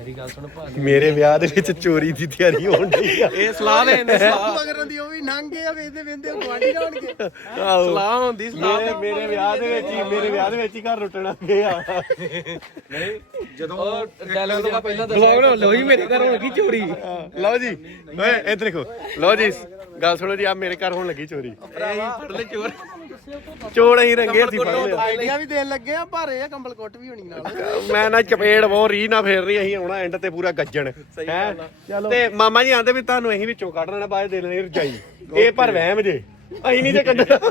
ਮੇਰੀ ਗੱਲ ਸੁਣ ਭਾ ਮੇਰੇ ਵਿਆਹ ਦੇ ਵਿੱਚ ਚੋਰੀ ਦੀ ਤਿਆਰੀ ਹੋਣ ਡਈ ਆ। ਇਹ ਸਲਾਹ ਦੇ ਨੇ ਸਲਾਹ। ਮਗਰਾਂ ਦੀ ਉਹ ਵੀ ਨੰਗੇ ਆ ਵੇਂਦੇ ਵੇਂਦੇ ਗਵਾਂਢੀ ਆਹੋ। ਸਲਾਹ ਹੁੰਦੀ ਸਲਾਹ ਮੇਰੇ ਮੇਰੇ ਵਿਆਹ ਦੇ ਵਿੱਚ ਹੀ ਮੇਰੇ ਵਿਆਹ ਦੇ ਵਿੱਚ ਹੀ ਘਰ ਲੁੱਟਣਾ ਪਿਆ। ਨਹੀਂ ਜਦੋਂ ਡਾਇਲੌਗ ਜਿਹੜਾ ਪਹਿਲਾਂ ਦੱਸਿਆ ਲਓ ਜੀ ਮੇਰੇ ਘਰ ਹੋਣ ਲੱਗੀ ਚੋਰੀ। ਲਓ ਜੀ ਓਏ ਇੱਧਰ ਦੇਖੋ। ਲਓ ਜੀ ਗੱਲ ਸੁਣੋ ਜੀ ਆ ਮੇਰੇ ਘਰ ਹੋਣ ਲੱਗੀ ਚੋਰੀ। ਫੜ ਲੈ ਚੋਰ। ਚੋਰ ਅਸੀਂ ਰੰਗੇ ਹੱਥੀ ਫੜ ਲਿਆ। ਆਈਡੀਆ ਵੀ ਦੇਣ ਲੱਗੇ ਆ ਭਾਰੇ ਆ ਕੰਬਲ ਕੋਟ ਵੀ ਹੋਣੀ ਨਾਲ। ਮੈਂ ਨਾ ਚਪੇੜ ਬਹੁਤ ਰੀ ਨਾ ਫੇਰ ਰਹੀ ਅਸੀਂ ਆਉਣਾ ਐਂਡ ਤੇ ਪੂਰਾ ਗੱਜਣ। ਹੈ? ਤੇ ਮਾਮਾ ਜੀ ਆਂਦੇ ਵੀ ਤੁਹਾਨੂੰ ਅਸੀਂ ਵਿੱਚੋਂ ਕੱਢ ਲੈਣਾ ਬਾਅਦ ਦੇ ਲੈਣੀ ਰਜਾਈ। ਇਹ ਪਰ ਵਹਿਮ ਜੇ। ਅਸੀਂ ਨਹੀਂ ਤੇ ਕੱਢਣਾ।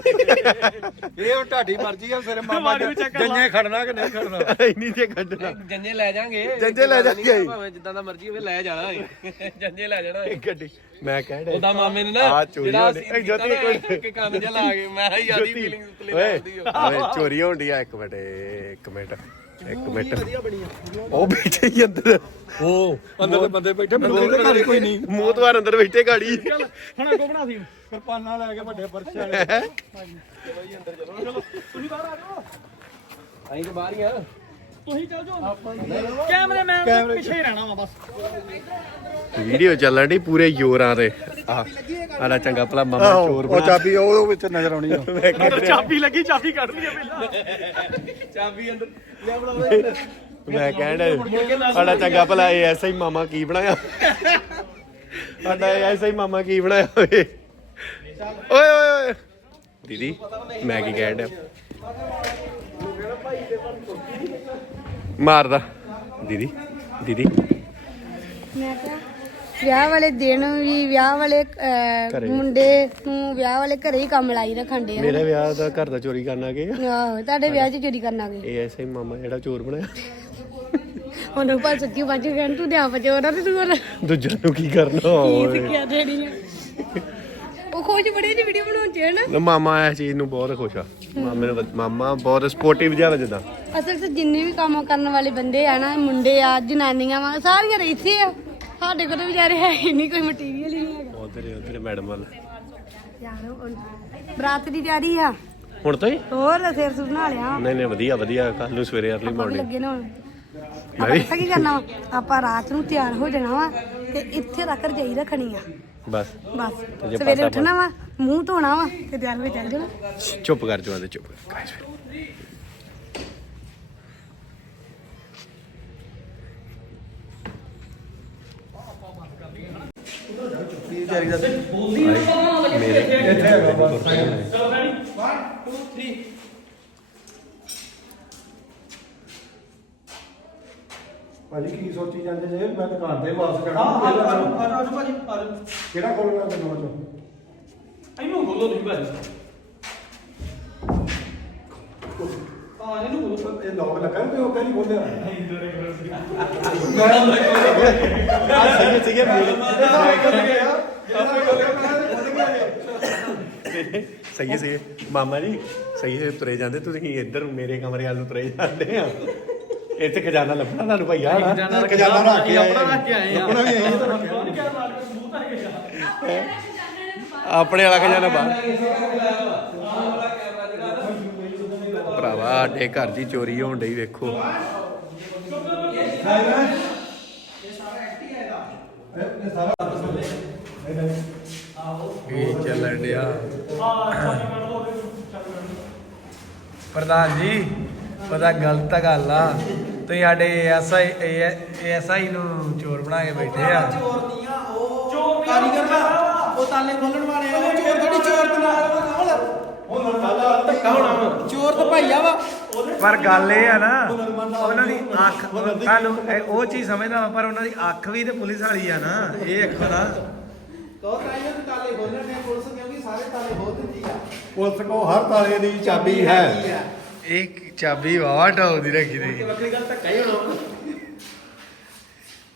ਇਹ ਢਾਡੀ ਮਰਜ਼ੀ ਆ ਸਿਰੇ ਮਾਮਾ ਜੰਨੇ ਖੜਨਾ ਕਿ ਨਹੀਂ ਖੜਨਾ? ਅਸੀਂ ਨਹੀਂ ਤੇ ਕੱਢਣਾ। ਜੰਨੇ ਲੈ ਜਾਾਂਗੇ। ਜੰਜੇ ਲੈ ਜਾਾਂਗੇ। ਭਾਵੇਂ ਜਿੱਦਾਂ ਦਾ ਮਰਜ਼ੀ ਹੋਵੇ ਲੈ ਜਾਣਾ। ਜੰਨੇ ਲੈ ਜਾਣਾ ਇਹ ਗੱਡੀ। ਮੈਂ ਕਹਿ ਰਿਹਾ ਉਹਦਾ ਮਾਮੇ ਨੇ ਨਾ ਆ ਚੋਰੀ ਜਿਹੜਾ ਹੋਣੀ। ਅਸੀਂ ਇਹ ਜੋਤੀ ਇੱਕ ਮਿੰਟ। ਕੰਮ ਜਿਹਾ ਲਾ ਕੇ ਮੈਂ ਹੀ ਆਦੀ ਫੀਲਿੰਗ ਪਲੇ ਕਰਦੀ ਓਏ ਚੋਰੀ ਹੋਣ ਡਈ ਆ ਇੱਕ ਮਿੰਟ ਇੱਕ ਮਿੰਟ ਇੱਕ ਮਿੰਟ। ਉਹ ਬੈਠੇ ਹੀ ਅੰਦਰ। ਉਹ ਅੰਦਰ ਦੇ ਬੰਦੇ ਬੈਠੇ ਮੈਨੂੰ ਤਾਂ ਘਰ ਕੋਈ ਨਹੀਂ। ਮੂੰਹ ਤੋਂ ਅੰਦਰ ਬੈਠੇ ਗਾੜੀ। ਹੁਣ ਅੱਗੋਂ ਬਣਾ ਸੀ। ਕਿਰਪਾਨਾਂ ਲੈ ਕੇ ਵੱਡੇ ਪਰਚੇ ਵਾਲੇ। ਅਸੀਂ ਤਾਂ ਬਾਹਰ ਹੀ ਆ। ਤੁਸੀਂ ਚੱਲ ਜਾਓ। ਕੈਮਰੇ ਪਿੱਛੇ ਹੀ ਰਹਿਣਾ ਵਾ ਬਸ। ਵੀਡੀਓ ਚੱਲਣ ਦੀ ਪੂਰੇ ਜ਼ੋਰਾਂ ਤੇ। ਆ ਆਲਾ ਚੰਗਾ ਭਲਾ ਮਾਮਾ ਚੋਰ ਉਹ ਚਾਬੀ ਉਹ ਵਿੱਚ ਨਜ਼ਰ ਆਉਣੀ ਆ। ਚਾਬੀ ਲੱਗੀ ਚਾਬੀ ਕੱਢ ਲਈ ਪਹਿਲਾਂ। ਚਾਬੀ ਅੰਦਰ ਮੈਂ ਕਹਿਣ ਸਾਡਾ ਚੰਗਾ ਭਲਾ ਇਹ ਐਸਾ ਹੀ ਮਾਮਾ ਕੀ ਬਣਾਇਆ? ਸਾਡਾ ਇਹ ਐਸਾ ਹੀ ਮਾਮਾ ਕੀ ਬਣਾਇਆ ਓਏ ਓਏ ਓਏ ਓਏ। ਦੀਦੀ ਮੈਂ ਕੀ ਕਹਿਣ ਡਿਆ? ਮਾਰਦਾ। ਦੀਦੀ ਦੀਦੀ। ਮੈਂ ਕਿਹਾ ਵਿਆਹ ਵਾਲੇ ਦਿਨ ਵੀ ਵਿਆਹ ਵਾਲੇ ਅਹ, ਘਰੇ। ਮੁੰਡੇ ਨੂੰ ਵਿਆਹ ਵਾਲੇ ਘਰੇ ਹੀ ਕੰਮ ਲਾਈ ਰੱਖਣ ਦੇ ਮੇਰੇ ਵਿਆਹ ਦਾ ਘਰ ਦਾ ਚੋਰੀ ਕਰਨ ਆ ਗਏ ਆ। ਆਹੋ ਤੁਹਾਡੇ ਵਿਆਹ 'ਚ ਚੋਰੀ ਕਰਨ ਆ ਗਏ। ਇਹ ਐਸਾ ਹੀ ਮਾਮਾ ਜਿਹੜਾ ਚੋਰ ਬਣਾਇਆ ਉਹਨੂੰ ਪਾ ਸੱਚੀ ਬੱਜ ਗਿਆ ਤੂੰ ਤੇ ਆਪ ਚੋਰ ਤੇ ਤੂੰ ਕੀ ਦੂਜਿਆਂ ਨੂੰ ਕੀ ਕਰਨਾ ਓਏ। ਸਿੱਖਿਆ ਦੇਣੀ ਆ? ਉਹ ਖੁਸ਼ ਬੜੇ ਜੀ ਵੀਡੀਓ ਬਣਾਉਣ ਚ ਹੈ ਨਾ। ਨਾ ਮਾਮਾ ਇਸ ਚੀਜ਼ ਨੂੰ ਬਹੁਤ ਖੁਸ਼ ਆ। ਮਾਮੇ ਨੂੰ ਮਾਮਾ ਬਹੁਤ ਸਪੋਰਟਿਵ ਜਿਹਾ ਵਾ ਜਿੱਦਾਂ। ਅਸਲ 'ਚ ਜਿੰਨੇ ਵੀ ਕੰਮ ਕਰਨ ਵਾਲੇ ਬੰਦੇ ਆ ਨਾ ਮੁੰਡੇ ਆ ਜਨਾਨੀਆਂ ਵਾ ਸਾਰੀਆਂ ਤਾਂ ਇੱਥੇ ਆ। ਸਾਡੇ ਕੋਲ ਤਾਂ ਵਿਚਾਰੇ ਹੈ ਹੀ ਨਹੀਂ ਕੋਈ ਮਟੀਰੀਅਲ ਹੀ ਨਹੀਂ ਹੈਗਾ। ਉਧਰ ਉਧਰ ਮੈਡਮ ਵੱਲ। ਯਾਰ ਬਰਾਤ ਦੀ ਤਿਆਰੀ ਆ। ਹੁਣ ਤੋਂ ਹੀ? ਹੋਰ ਸਿਰ ਸੁਰ ਬਣਾ ਲਿਆ। ਨਹੀਂ ਨਹੀਂ ਵਧੀਆ ਵਧੀਆ ਕੱਲ ਨੂੰ ਸਵੇਰੇ ਅਰਲੀ ਆਪਾਂ ਵੀ ਮਾਰਨਿੰਗ ਲੱਗੇ ਨਾ ਹੁਣ। ਮੈਂ ਆਪਾਂ ਵੀ। ਪਤਾ ਕੀ ਕਰਨਾ ਵਾ? ਆਪਾਂ ਰਾਤ ਨੂੰ ਤਿਆਰ ਹੋ ਜਾਣਾ ਵਾ ਤੇ ਇੱਥੇ ਰੱਖ ਰਜਾਈ ਰੱਖਣੀ ਆ। ਬਸ। ਬਸ। ਜੇ ਸਵੇਰੇ ਪਾਸਾ ਉੱਠਣਾ ਵਾ। ਮੂੰਹ ਧੋਣਾ ਵਾ ਤੇ ਤਿਆਰ ਹੋ ਚੱਲ ਜਾਣਾ ਚੁੱਪ ਕਰ ਜਵਾਂ ਦੇ ਚੁੱਪ ਕਰ ਮੇਰੇ ਭਾਜੀ ਕੀ ਸੋਚੀ ਜਾਂਦੇ ਜੇ ਮੈਂ ਦੁਕਾਨ ਤੇ ਵਾਪਸ ਜਾਣਾ ਹਾਂ ਆ ਆ ਭਾਜੀ ਕਿਹੜਾ ਖੋਲਣਾ ਤੈਨੂੰ ਚੋ ਇਹਨੂੰ ਖੋਲੋ ਤੁਸੀਂ ਭਾਜੀ। ਹਾਂ ਇਹਨੂੰ ਖੋਲੋ। ਇਹ ਲੋਕ ਲੱਗਾ ਤੇ ਉਹ ਕਹਿੰਦੀ ਖੋਲਿਆ। ਸਹੀ ਸਹੀ ਸਹੀ ਸਹੀ ਮਾਮਾ ਜੀ ਸਹੀ ਹੈ ਤੁਰੇ ਜਾਂਦੇ। ਤੁਸੀਂ ਇੱਧਰ ਮੇਰੇ ਕਮਰੇ ਵੱਲ ਨੂੰ ਤੁਰੇ ਜਾਂਦੇ ਆ। ਇੱਥੇ ਖਜ਼ਾਨਾ ਲੱਭਣਾ ਤੁਹਾਨੂੰ ਭਈਆ ਖਜ਼ਾਨਾ ਰੱਖ ਕੇ ਆਏ ਆਪਣਾ ਰੱਖ ਕੇ ਆਏ ਆ। ਆਪਣਾ ਵੀ ਇਹੀ ਤਾਂ ਰੱਖਿਆ ਉਹਨੇ ਕਿਹਾ ਮਾਰ ਕੇ ਸਬੂਤ ਆ ਗਿਆ ਆਪਣੇ ਵਾਲਾ ਖਜ਼ਾਨਾ ਬਾਹਰ। ਭਰਾਵਾ ਸਾਡੇ ਘਰ ਦੀ ਚੋਰੀ ਹੋਣ ਡਈ ਵੇਖੋ। ਇਹ ਚੱਲਣ ਡਿਆ। ਪ੍ਰਧਾਨ ਜੀ ਪਤਾ ਗਲਤ ਗੱਲ ਆ। ਤੁਸੀਂ ਸਾਡੇ ਐਸਆਈ ਐਸਆਈ ਨੂੰ ਚੋਰ ਬਣਾ ਕੇ ਬੈਠੇ ਆ। ਕਾਰੀਗਰ ਦਾ ਉਹ ਤਾਲੇ ਖੋਲਣ ਵਾਲੇ ਆ। ਚੋਰ ਥੋੜੀ ਚੋਰ ਤੇ ਨਾਲ ਕਮਲ ਧੱਕਾ ਹੋਣਾ ਵਾ। ਚੋਰ ਤਾਂ ਭਾਈਆ ਵਾ। ਪਰ ਗੱਲ ਇਹ ਆ ਨਾ ਉਹਨਾਂ ਦੀ ਅੱਖ ਤੁਹਾਨੂੰ ਇਹ ਉਹ ਚੀਜ਼ ਸਮਝਦਾ ਵਾਂ, ਪਰ ਉਹਨਾਂ ਦੀ ਅੱਖ ਵੀ ਤੇ ਪੁਲਿਸ ਵਾਲੀ ਆ ਨਾ ਇਹ ਅੱਖ ਨਾ ਤੋ ਤਾਲੇ ਖੋਲਣ ਨੇ ਪੁਲਿਸ ਕਿਉਂਕਿ ਸਾਰੇ ਤਾਲੇ ਖੋਲ ਦਿੰਦੀ ਆ। ਪੁਲਿਸ ਕੋ ਹਰ ਤਾਲੇ ਦੀ ਚਾਬੀ ਹੈ। ਇਹ ਚਾਬੀ ਵਾਵਾ ਟਾਉ ਦੀ ਰੱਖੀ ਦੀ। ਵੱਖਰੀ ਗੱਲ ਧੱਕਾ ਹੀ ਹੋਣਾ ਵਾ।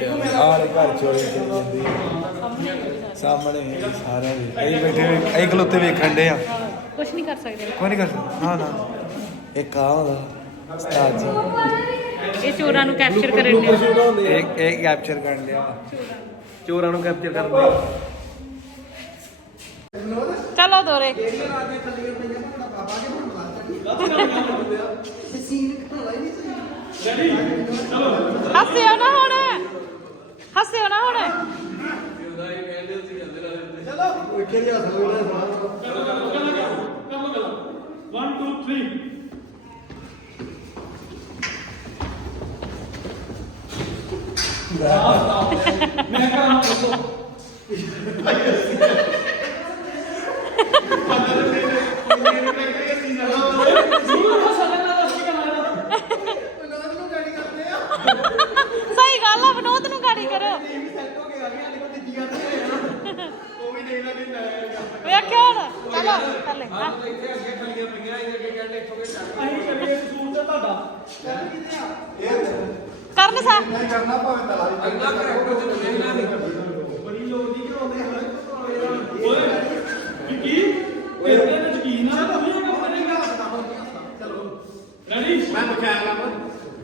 ਘਰ ਚੋਰੀ ਚੱਲੀ ਜਾਂਦੀ ਹੈ ਸਾਹਮਣੇ ਸਾਰਿਆਂ ਦੇ। ਅਸੀਂ ਬੈਠੇ ਹੋਏ ਅਸੀਂ ਖਲੋਤੇ ਵੇਖਣ ਦੇ ਆ। ਕੁਝ ਨਹੀਂ ਕਰ ਸਕਦੇ। ਕੋਈ ਨਹੀਂ ਕਰ ਸਕਦਾ। ਹਾਂ ਨਾ ਇੱਕ ਆ ਉਹਦਾ ਉਸਤਾਦ ਜੀ। ਇਹ ਚੋਰਾਂ ਨੂੰ ਕੈਪਚਰ ਕਰਨ ਦੇ ਇੱਕ ਇੱਕ ਕੈਪਚਰ ਕਰ ਲਿਆ ਚੋਰਾਂ ਨੂੰ ਕੈਪਚਰ ਕਰ ਲਿਆ ਚਲੋ ਦੋਰੇ। ਹੱਸਿਓ ਨਾ ਹੁਣ। ਹੱਸਿਓ ਨਾ ਹੁਣ ਸਹੀ ਗੱਲ ਆ ਵਿਨੋਦ ਨੂੰ ਗਾੜੀ ਕਰੋ ਵੇਖਿਓ ਹੁਣ ਚਲੋ ਥੱਲੇ ਹਾਂ ਕਰਨ ਸਾ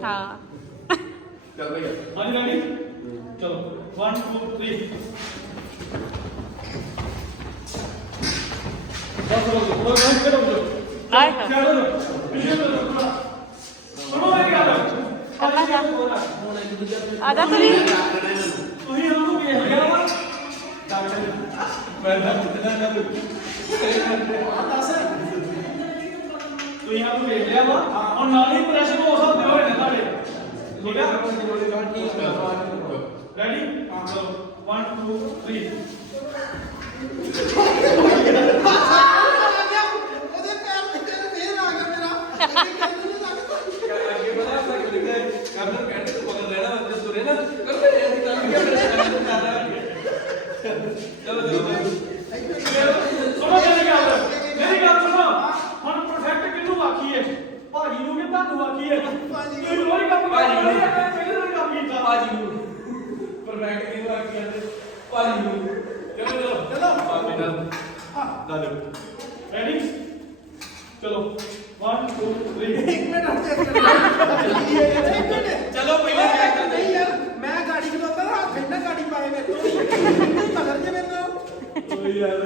ਹਾਂ ਆਏ ਹਾਂ ਕਰਨਾ ਜਾ ਆ ਜਾ ਤੂੰ ਤੁਸੀਂ ਆਪ ਨੂੰ ਵੇਖ ਲਿਆ ਵਾ। ਹੁਣ ਨਾਲ ਹੀ ਪ੍ਰੈਸ਼ਰ ਹੋ ਸਕਦੇ ਹੋਏ ਨੇ ਤੁਹਾਡੇ ਠੀਕ ਆ ਰੈਡੀ ਚਲੋ 1 2 3 ਉਹਦੇ ਪੈਰ ਤੇ ਫੇਰ ਆ ਗਿਆ ਮੇਰਾ ਸੁਣੋ ਮੇਰੀ ਗੱਲ ਮੇਰੀ ਗੱਲ ਸੁਣੋ ਹੁਣ ਪਰਫੈਕਟ ਕਿਹਨੂੰ ਆਖੀ ਹੈ ਭਾਜੀ ਨੂੰ ਕਿ ਤੁਹਾਨੂੰ ਆਖੀ ਹੈ ਤੁਸੀਂ ਰੋਜ਼ ਕੰਮ ਕਰਦੇ ਹੋ ਪਹਿਲੇ ਦਿਨ ਕੰਮ ਕੀਤਾ ਭਾਜੀ ਨੂੰ ਪਰਫੈਕਟ ਕਿਹਨੂੰ ਆਖੀ ਹੈ ਭਾਜੀ ਨੂੰ ਚਲੋ ਚਲੋ ਚਲੋ ਰੈਡੀ ਚਲੋ 1 2 3 ਇੱਕ ਮਿੰਟ ਹਟ ਚਲੋ ਪਹਿਲਾਂ ਨਹੀਂ ਯਾਰ ਮੈਂ ਗਾੜੀ ਖਲੋਤਾ ਨਾ ਹੱਥ ਇਹਨਾਂ ਗਾੜੀ ਪਾਏ ਮੇਰੇ ਤੋਂ ਮਗਰ ਜੇ ਮੇਰੇ ਨਾਲ ਓਏ ਯਾਰ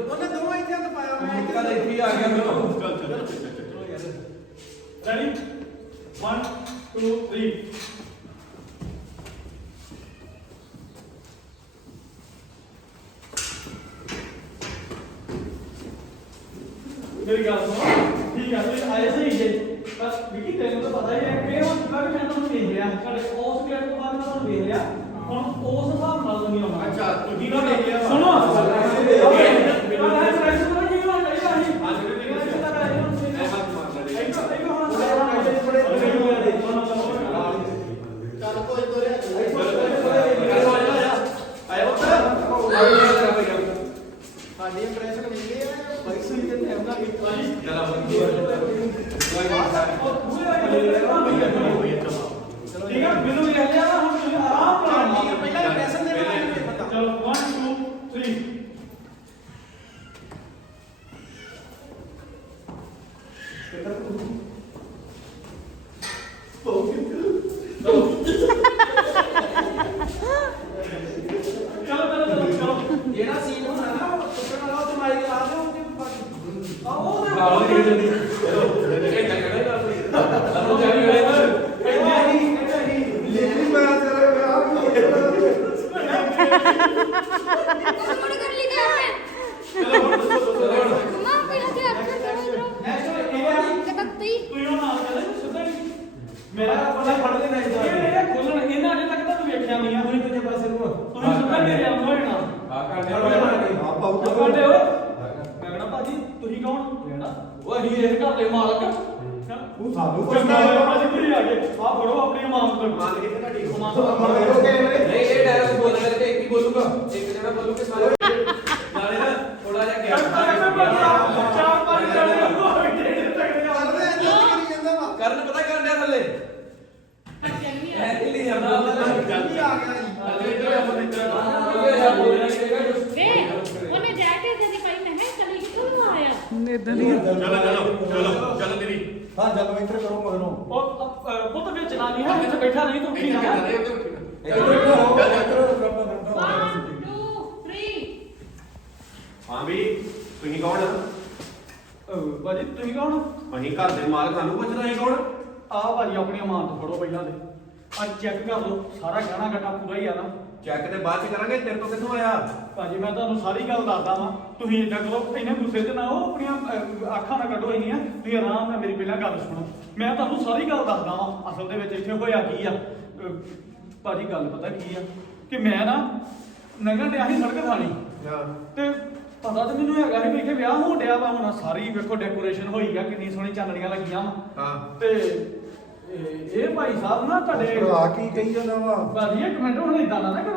ਉਹਨੇ ਦੋਵਾਂ ਇੱਥੇ ਹੱਥ ਪਾਇਆ ਮੈਂ ਇੱਕ ਰੈਡੀ 1 2 3 ਮੇਰੀ ਗੱਲ ਸੁਣੋ ਠੀਕ ਹੈ ਤੁਸੀਂ ਆਏ ਸਹੀ ਜੇ ਬਸ ਵਿਕੀ ਤੈਨੂੰ ਤਾਂ ਪਤਾ ਹੀ ਹੈ ਕਿ ਹੁਣ ਜਿੱਦਾਂ ਵੀ ਮੈਂ ਲਿਆ ਸਾਡੇ ਉਸ ਗੇਟ ਤੋਂ ਬਾਅਦ ਮੈਂ ਤੁਹਾਨੂੰ ਵੇਖ ਲਿਆ ਹੁਣ ਉਸ ਹਿਸਾਬ ਨਾਲ ਨਹੀਂ ਆਉਣਾ ਅੱਛਾ ਤੁਸੀਂ ਨਾ ਵੇਖ ਲਿਆ ਸੁਣੋ ਸਾਡੀ ਇੰਪ੍ਰੈਸ਼ਨ ਮਿਲੀ ਹੈ ਬਾਈ ਸੂਈ ਦੇ ਟਾਈਮ ਨਾਲ ਠੀਕ ਹੈ ਮੈਨੂੰ ਵੇਖ ਲਿਆ ਨਾ ਹੁਣ ਤੁਸੀਂ ਆਰਾਮ ਨਾਲ ਪਹਿਲਾਂ ਇੰਪ੍ਰੈਸ਼ਨ ਦੇ ਨਾਲ ਨਹੀਂ ਪਤਾ ਚਲੋ 1 2 3 ਚਲੋ ਚਲੋ ਚਲੋ ਚਲੋ ਜਿਹੜਾ ਸੀਨ ਹੋਣਾ ਨਾ ਉਹ ਸੁਪਰ ਵਾਲਾ ਉਹ ਤੇ ਮਾਈਕ ਲਾ ਦਿਓ ਉਹਦੇ ਉੱਪਰ ਆ ਉਹ ਤੇ ਕੋਣ ਕਰ ਲਈ ਕਰ ਮਮਾ ਪਹਿਲਾਂ ਤੇ ਅੱਖਰ ਕਰੋ ਇਧਰੋਂ ਕਤੱਤੀ ਤੂੰ ਉਹ ਨਾਲ ਚੱਲੇ ਸਿੱਧਾ ਹੀ ਮੇਰਾ ਪਤਾ ਫੜ ਲੈਣਾ ਇਹਦਾ ਇਹ ਖੋਲਣ ਇਹਨਾਂ ਅਜੇ ਤੱਕ ਤਾਂ ਤੂੰ ਵੇਖਿਆ ਨਹੀਂ ਆ ਤੁਸੀਂ ਕਿੱਥੇ ਪਾਸੇ ਨੂੰ ਤੁਸੀਂ ਸਿੱਧਾ ਮੇਰੇ ਆ ਕਰਦੇ ਆ ਪਾਉ ਕਰਦੇ ਓਏ ਮੈਂ ਕਹਣਾ ਭਾਜੀ ਤੁਸੀਂ ਕੌਣ ਕਹਿਣਾ ਉਹ ਅਸੀਂ ਇਹ ਘਰ ਦੇ ਮਾਲਕ ਤੂੰ ਸਾਨੂੰ ਚੰਗਾ ਹੋਇਆ ਭਾਜੀ ਤੁਸੀਂ ਆ ਗਏ ਆ ਫੜੋ ਆਪਣੀ ਇਮਾਨਤ ਮਾਲਕ ਕਿੱਥੇ ਤੁਹਾਡੀ ਇਮਾਨਤ ਨਹੀਂ ਇਹ ਡਾਇਰੈਕਟ ਬੋਲਣਾ ਤੇ ਇੱਕ ਹੀ ਬੋਲੂਗਾ। ਇੱਕ ਜਣਾ ਬੋਲੂਗੇ ਸਾਰੇ ਇਦਾਂ ਨਹੀਂ ਚਲੋ ਚਲੋ ਚਲੋ ਚਲੋ ਦੀਦੀ ਹਾਂ ਜਦੋਂ ਇੱਧਰ ਕਰੋ ਮਗਰੋਂ ਉਹ ਅ, ਪੁੱਤ ਹੈ ਇੱਥੇ ਬੈਠਾ ਨਹੀਂ ਤੂੰ ਕੀ ਨਾ ਹਾਂ ਵੀ ਤੁਸੀਂ ਕੌਣ ਭਾਜੀ ਤੁਸੀਂ ਕੌਣ ਅਸੀਂ ਘਰ ਦੇ ਮਾਲਕ ਸਾਨੂੰ ਅਸੀਂ ਕੌਣ? ਆ ਭਾਜੀ ਆਪਣੀ ਅਮਾਨਤ ਫੜੋ ਪਹਿਲਾਂ ਤੇ। ਅੱਜ ਚੈੱਕ ਕਰ ਲਓ ਸਾਰਾ ਗਹਿਣਾ ਗੱਟਾ ਪੂਰਾ ਹੀ ਆ ਨਾ। ਚੈੱਕ ਤੇ ਬਾਅਦ ਚ ਕਰਾਂਗੇ ਤੇਰੇ ਤੋਂ ਕਿੱਥੋਂ ਆਇਆ? ਭਾਜੀ ਮੈਂ ਤੁਹਾਨੂੰ ਸਾਰੀ ਗੱਲ ਦੱਸਦਾ ਵਾਂ। ਤੁਸੀਂ ਏਦਾਂ ਕਰੋ ਇੰਨੇ ਗੁੱਸੇ 'ਚ ਨਾ ਹੋ ਆਪਣੀਆਂ ਅਹ, ਅੱਖਾਂ ਨਾ ਕੱਢੋ ਇੰਨੀਆਂ। ਤੁਸੀਂ ਆਰਾਮ ਨਾਲ ਮੇਰੀ ਪਹਿਲਾਂ ਗੱਲ ਸੁਣੋ। ਮੈਂ ਤੁਹਾਨੂੰ ਸਾਰੀ ਗੱਲ ਦੱਸਦਾ ਵਾਂ ਅਸਲ ਦੇ ਵਿੱਚ ਇੱਥੇ ਹੋਇਆ ਕੀ ਆ? ਅਹ, ਭਾਜੀ ਗੱਲ ਪਤਾ ਕੀ ਆ? ਕਿ ਮੈਂ ਨਾ ਨੰਗਣ ਡਿਆ ਸੀ ਸੜਕ ਥਾਣੀ। ਤੇ ਪਤਾ ਤੇ ਮੈਨੂੰ ਹੈਗਾ ਸੀ ਵੀ ਇੱਥੇ ਵਿਆਹ ਹੋਣ ਡਿਆ ਵਾ ਹੁਣ ਸਾਰੀ ਵੇਖੋ ਡੈਕੋਰੇਸ਼ਨ ਹੋਈ ਆ ਕਿੰਨੀ ਸੋਹਣੀ ਚਾਨਣੀਆਂ ਲੱਗੀਆਂ ਵਾ। ਹਾਂ। ਤੇ ਇਹ ਇਹ ਭਾਈ ਸਾਹਿਬ ਨਾ ਤੁਹਾਡੇ ਭਰਾ ਕੀ ਕਹੀ ਜਾਂਦਾ ਵਾ? ਭਾਜੀ ਇੱਕ ਮਿੰਟ ਹੁਣ ਇਦਾਂ ਨਾ ਕਰੋ ਹੁਣ।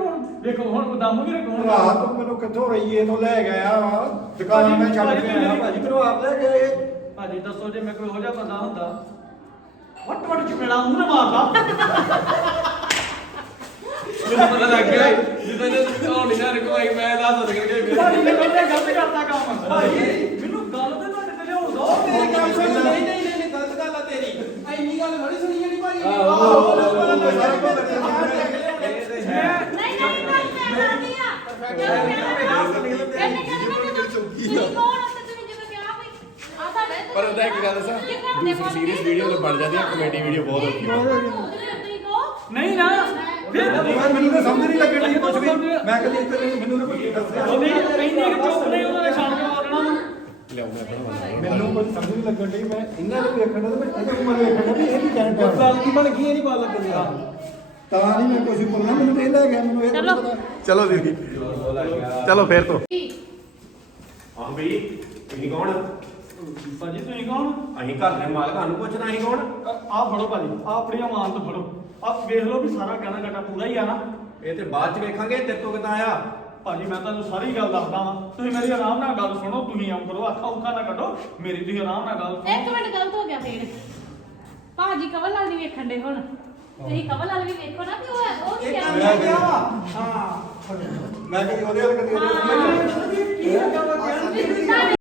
ਵੇਖੋ ਹੁਣ ਦਮ ਵੀ ਰੱਖੋ। ਭਰਾ ਤੂੰ ਮੈਨੂੰ ਕਿੱਥੋਂ ਰਈਏ ਤੋਂ ਲੈ ਗਿਆ ਵਾ। ਦੁਕਾਨ ਮੈਂ ਛੱਡ ਕੇ ਆਇਆ। ਭਾਜੀ ਮੈਨੂੰ ਆਪ ਲੈ ਗਏ ਭਾਜੀ ਦੱਸੋ ਜੇ ਮੈਂ ਕੋਈ ਹੋ ਜਾ ਬੰਦਾ ਹੁੰਦਾ। ਵੱਟ ਵੱਟ ਚਪੇੜਾ ਮੂੰਹ ਨਾ ਮਾਰਦਾ। ਮੈਨੂੰ ਪਤਾ ਲੱਗ ਗਿਆ ਜਿੱਦਾਂ ਜੇ ਹੋਣੀ ਨਾ ਰਕਵਾਈ ਮੈਂ ਦੱਸ ਸਕਿਆ ਕਿ ਭਾਜੀ ਨੇ ਕਹਿੰਦੇ ਗਲਤ ਕਰਤਾ ਕੰਮ। ਭਾਜੀ ਮੈਨੂੰ ਗੱਲ ਤੇ ਤੁਹਾਡੇ ਤੇ ਲਿਆਉਣ ਦੋ ਤੇਰੀ ਗੱਲ ਸੁਣ ਨਹੀਂ ਨਹੀਂ ਨਹੀਂ ਨਹੀਂ, ਗਲਤ ਗੱਲ ਆ ਤੇਰੀ ਇੰਨੀ ਗੱਲ ਥੋੜੀ ਸੁਣੀ ਜਿਹੜੀ ਭਾਜੀ ਨੇ ਨਹੀਂ ਨਹੀਂ ਗੱਲ ਮੈਂ ਕਰਦੀ ਆ ਜਦੋਂ ਮੈਂ ਇਹਨੇ ਕਹਿੰਦੇ ਤੁਸੀਂ ਕੌਣ ਹੋ ਤੇ ਤੁਸੀਂ ਜਦੋਂ ਕਿਹਾ ਵੀ ਆ ਸਾਡੇ ਪਰ ਦੱਸਾਂ, ਦੂਸਰੀ ਸੀਰੀਅਸ ਵੀਡੀਓ ਤੇ ਬਣ ਜਾਂਦੀ ਆ ਕਮੇਡੀ ਵੀਡੀਓ ਬਹੁਤ ਔਖੀ ਕਹੋ ਨਹੀਂ ਨਾ ਫਿਰ ਮੈਨੂੰ ਤਾਂ ਸਮਝ ਨਹੀਂ ਲੱਗਣ ਦੀ ਕੁਝ ਵੀ ਮੈਂ ਕਦੀ ਇੱਥੇ ਮੈਨੂੰ ਤਾਂ ਕੋਈ ਦੱਸਿਆ। ਉਹਨੇ ਇੰਨੀ ਕਿ ਚੁੱਪ ਨਹੀਂ ਉਹਨਾਂ ਨੇ ਛਾਣ ਕੇ ਮਾਰਨਾ ਵਾ। ਮੈਨੂੰ ਕੁਝ ਸਮਝ ਨਹੀਂ ਲੱਗਣ ਦੀ ਮੈਂ ਇਹਨਾਂ ਨੂੰ ਵੇਖਣ ਦਾ ਮੈਂ ਇਹਦੇ ਕੋਲ ਵੇਖਣ ਦਾ ਵੀ ਇਹ ਕੀ ਕਹਿਣ ਗੱਲ ਕੀ ਬਣ ਗਈ ਇਹ ਨਹੀਂ ਪਤਾ ਲੱਗਦਾ ਤਾਂ ਨਹੀਂ ਮੈਂ ਕੁਝ ਬੋਲਣਾ ਮੈਨੂੰ ਇਹ ਲੈ ਗਿਆ ਮੈਨੂੰ ਇਹ ਚਲੋ। ਪਤਾ। ਚਲੋ ਦੀਦੀ ਚਲੋ ਫੇਰ ਤੋਂ। ਹਾਂ ਵੀ ਤੁਸੀਂ ਕੌਣ ਭਾਜੀ ਤੁਸੀਂ ਕੌਣ? ਅਸੀਂ ਘਰ ਦੇ ਮਾਲਕ ਸਾਨੂੰ ਪੁੱਛਣਾ ਅਸੀਂ ਕੌਣ? ਆ ਫੜੋ ਭਾਜੀ ਆ ਆਪਣੀ ਅਮਾਨਤ ਫੜੋ। ਆ ਵੇਖ ਲਓ ਵੀ ਸਾਰਾ ਗਹਿਣਾ ਗੱਟਾ ਪੂਰਾ ਹੀ ਆ ਨਾ। ਇਹ ਤੇ ਬਾਅਦ ਚ ਵੇਖਾਂਗੇ ਤੇਰੇ ਤੋਂ ਕਿੱਦਾਂ ਆਇਆ। ਭਾਜੀ ਮੈਂ ਤੁਹਾਨੂੰ ਸਾਰੀ ਗੱਲ ਦੱਸਦਾ ਵਾਂ। ਤੁਸੀਂ ਮੇਰੀ ਆਰਾਮ ਨਾਲ ਗੱਲ ਸੁਣੋ ਤੁਸੀਂ ਆਮ ਕਰੋ ਅੱਖਾਂ ਉੱਖਾਂ ਨਾ ਕੱਢੋ। ਮੇਰੀ ਤੁਸੀਂ ਆਰਾਮ ਨਾਲ ਗੱਲ ਇੱਕ ਮਿੰਟ ਗਲਤ ਹੋ ਗਿਆ ਫੇਰ। ਭਾਜੀ ਕਵਲ ਨਾਲ ਨਹੀਂ ਵੇਖਣ ਦੇ ਹੁਣ। ਤੁਸੀਂ ਕਵਲ ਨਾਲ ਵੀ ਵੇਖੋ ਨਾ ਕਿ ਉਹ ਉਹ ਕਿਆ ਕੰਮ ਕਿਹਾ ਵਾ ਹਾਂ। ਮੈਂ ਕਦੀ ਉਹਦੇ ਵੱਲ ਕਦੀ ਉਹਦੇ ਵੱਲ